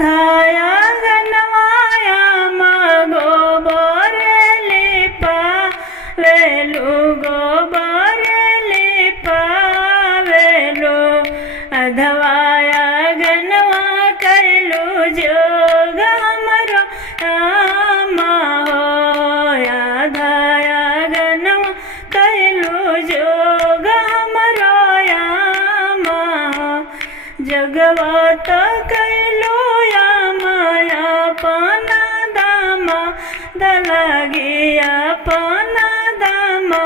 आधाया गनवाया गोबर लिपावेलु गोबर लिपावेलु अधवाया गनवा करलु जोग हमरो आमा हो आधाया गनवा करलु जोग हमरो आमा हो जगवत कैलो या माया पना दामा दलगी अपना दामा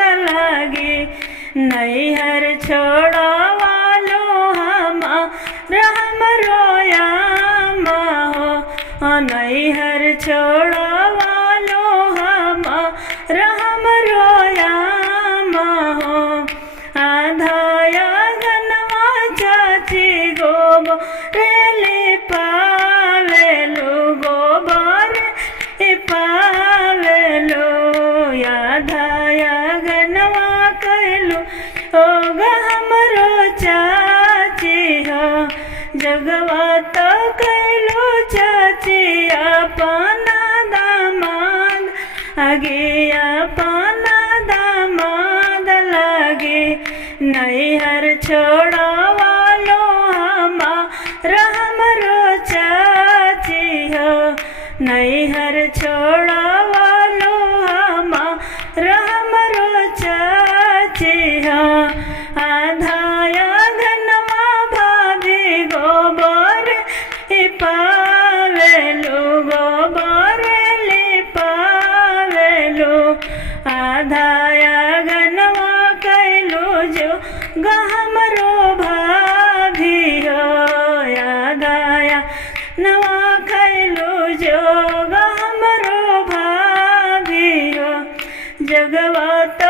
दलगी नैहर छोड़ा वालो हमा रहम रोया हो नैहर छोड़ा वालो हमा रहम रोया हो आधाया गनवा चाची गोबर लिपावेलु गोबर लिपावेलु आधाया गनवा कैलु ओग हमरो चाची हो जगवत कैलु चाची अपना दामाद आगे अपना दामाद लगे नैहर छोड़ा वालो हमा रहमरो चाची हो नैहर छोड़ा वालो हमा रहमरो चाची हो आधाया गनवा भाभी गोबर लिपावेलु गोबर लिपावेलु आधाया गनवा कैलु जो गहमरो भाभी हो आधाया नवा कैलु जो गहमरो भाभी हो जगवत